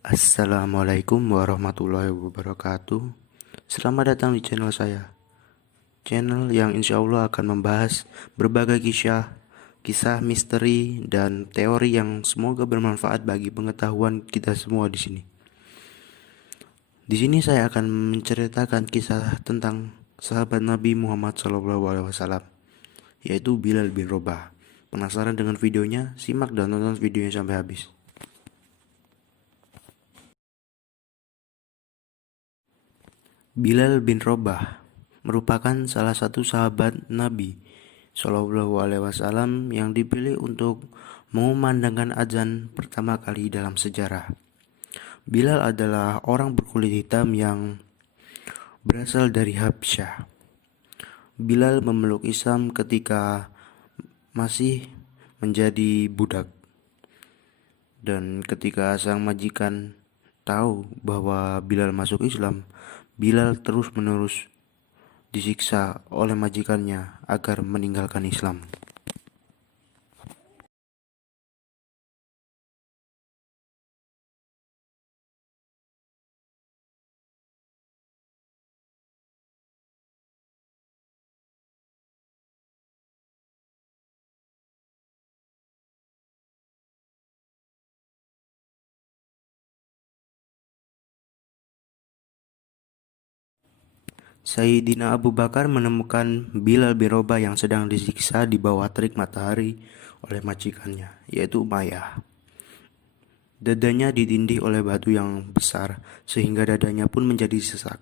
Assalamualaikum warahmatullahi wabarakatuh. Selamat datang di channel saya. Channel yang insya Allah akan membahas berbagai kisah misteri dan teori yang semoga bermanfaat bagi pengetahuan kita semua di sini. Di sini saya akan menceritakan kisah tentang sahabat Nabi Muhammad SAW, yaitu Bilal bin Rabah. Penasaran dengan videonya? Simak dan tonton videonya sampai habis. Bilal bin Rabah merupakan salah satu sahabat Nabi Shallallahu Alaihi Wasallam yang dipilih untuk mengumandangkan azan pertama kali dalam sejarah. Bilal adalah orang berkulit hitam yang berasal dari Habsyah. Bilal memeluk Islam ketika masih menjadi budak, dan ketika sang majikan tahu bahwa Bilal masuk Islam, Bilal terus-menerus disiksa oleh majikannya agar meninggalkan Islam. Sayyidina Abu Bakar menemukan Bilal bin Rabah yang sedang disiksa di bawah terik matahari oleh majikannya, yaitu Umayyah. Dadanya ditindih oleh batu yang besar sehingga dadanya pun menjadi sesak.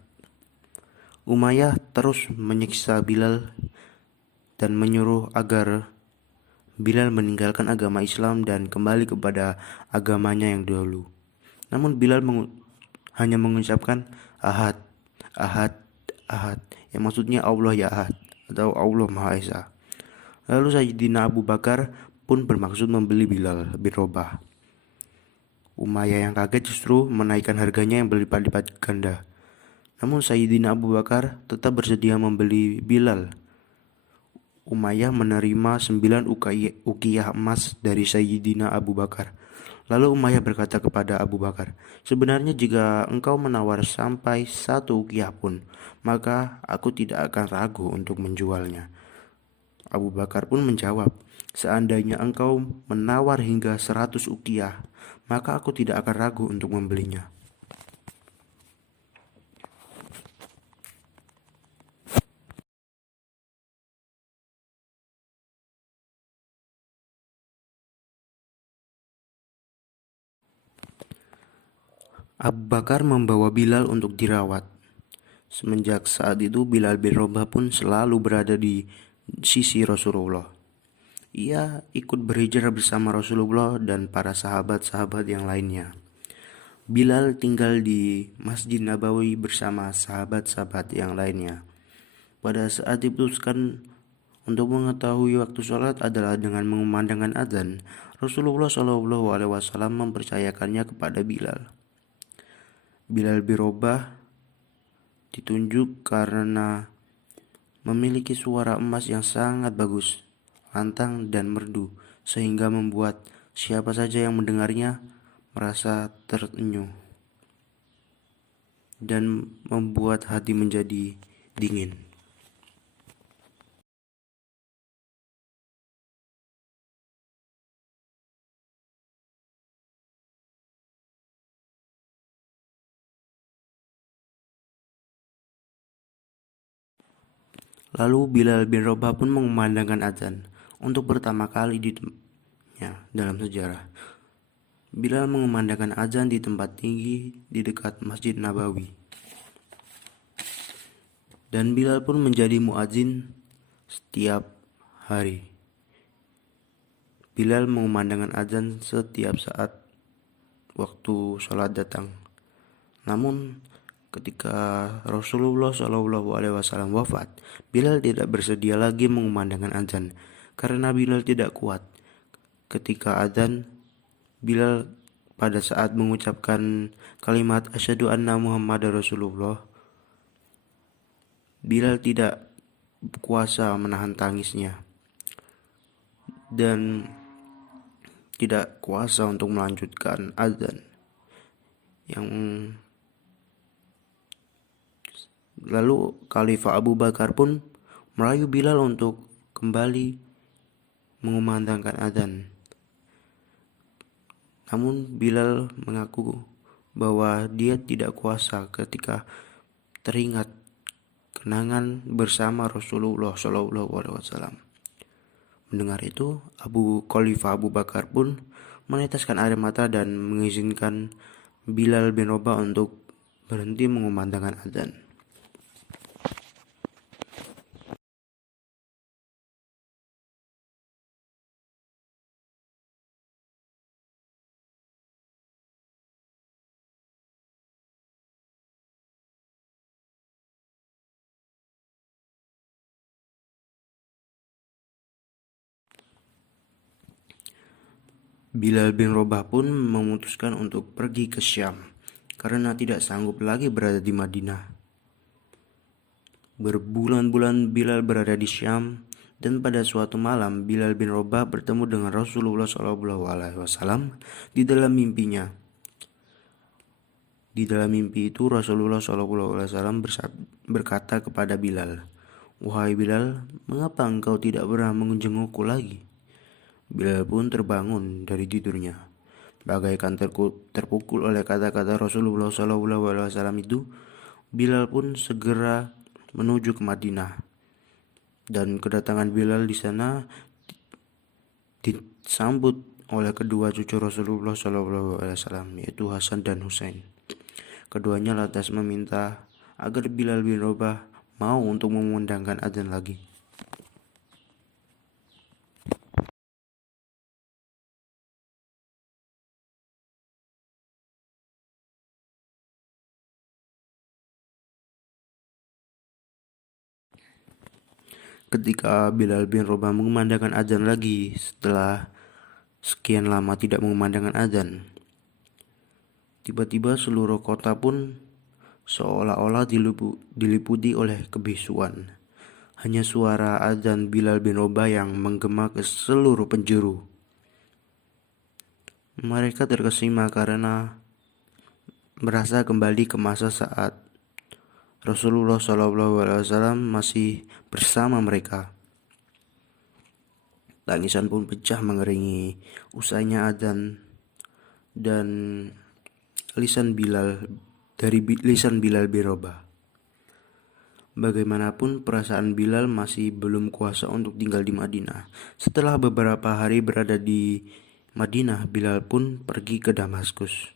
Umayyah terus menyiksa Bilal dan menyuruh agar Bilal meninggalkan agama Islam dan kembali kepada agamanya yang dahulu. Namun Bilal hanya mengucapkan Ahad, Ahad, Ahad, yang maksudnya Allah ya Ahad atau Allah Maha Esa. Lalu Sayyidina Abu Bakar pun bermaksud membeli Bilal bin Rabah. Umayyah yang kaget justru menaikkan harganya yang berlipat-lipat ganda. Namun Sayyidina Abu Bakar tetap bersedia membeli Bilal. Umayyah menerima 9 ukiyah emas dari Sayyidina Abu Bakar. Lalu Umayyah berkata kepada Abu Bakar, "Sebenarnya jika engkau menawar sampai 1 ukiyah pun, maka aku tidak akan ragu untuk menjualnya." Abu Bakar pun menjawab, "Seandainya engkau menawar hingga 100 ukiyah, maka aku tidak akan ragu untuk membelinya." Abu Bakar membawa Bilal untuk dirawat. Semenjak saat itu Bilal bin Rabah pun selalu berada di sisi Rasulullah. Ia ikut berhijrah bersama Rasulullah dan para sahabat-sahabat yang lainnya. Bilal tinggal di Masjid Nabawi bersama sahabat-sahabat yang lainnya. Pada saat diputuskan untuk mengetahui waktu sholat adalah dengan mengumandangkan azan, Rasulullah Shallallahu Alaihi Wasallam mempercayakannya kepada Bilal. Bilal bin Rabah ditunjuk karena memiliki suara emas yang sangat bagus, lantang dan merdu, sehingga membuat siapa saja yang mendengarnya merasa terenyuh dan membuat hati menjadi dingin. Lalu Bilal bin Rabah pun mengumandangkan azan untuk pertama kali dalam sejarah. Bilal mengumandangkan azan di tempat tinggi di dekat Masjid Nabawi. Dan Bilal pun menjadi muadzin setiap hari. Bilal mengumandangkan azan setiap saat waktu sholat datang. Namun ketika Rasulullah Shallallahu Alaihi Wasallam wafat, Bilal tidak bersedia lagi mengumandangkan azan karena Bilal tidak kuat. Ketika azan, Bilal pada saat mengucapkan kalimat asyhadu anna Muhammadar Rasulullah, Bilal tidak kuasa menahan tangisnya dan tidak kuasa untuk melanjutkan azan. yang lalu Khalifah Abu Bakar pun merayu Bilal untuk kembali mengumandangkan adzan. Namun Bilal mengaku bahwa dia tidak kuasa ketika teringat kenangan bersama Rasulullah SAW. Mendengar itu, Khalifah Abu Bakar pun meneteskan air mata dan mengizinkan Bilal bin Rabah untuk berhenti mengumandangkan adzan. Bilal bin Rabah pun memutuskan untuk pergi ke Syam karena tidak sanggup lagi berada di Madinah. Berbulan-bulan Bilal berada di Syam, dan pada suatu malam Bilal bin Rabah bertemu dengan Rasulullah SAW di dalam mimpinya. Di dalam mimpi itu Rasulullah SAW berkata kepada Bilal, "Wahai Bilal, mengapa engkau tidak pernah menjengukku lagi?" Bilal pun terbangun dari tidurnya, bagaikan terpukul oleh kata-kata Rasulullah SAW itu. Bilal pun segera menuju ke Madinah, dan kedatangan Bilal di sana disambut oleh kedua cucu Rasulullah SAW, yaitu Hasan dan Husain. Keduanya lantas meminta agar Bilal bin Rabah mau untuk memandangkan adzan lagi. Ketika Bilal bin Rabah mengumandangkan adzan lagi setelah sekian lama tidak mengumandangkan adzan, tiba-tiba seluruh kota pun seolah-olah diliputi oleh kebisuan. Hanya suara adzan Bilal bin Rabah yang menggema ke seluruh penjuru. Mereka terkesima karena merasa kembali ke masa saat Rasulullah SAW masih bersama mereka. Tangisan pun pecah mengeringi usainya adzan dan lisan Bilal bin Rabah. Bagaimanapun perasaan Bilal masih belum kuasa untuk tinggal di Madinah. Setelah beberapa hari berada di Madinah, Bilal pun pergi ke Damaskus.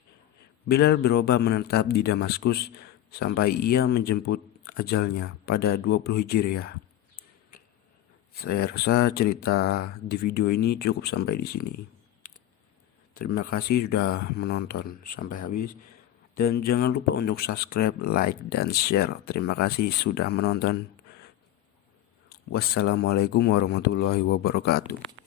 Bilal bin Rabah menetap di Damaskus sampai ia menjemput ajalnya pada 20 Hijriah. Saya rasa cerita di video ini cukup sampai di sini. Terima kasih sudah menonton sampai habis, dan jangan lupa untuk subscribe, like, dan share. Terima kasih sudah menonton. Wassalamualaikum warahmatullahi wabarakatuh.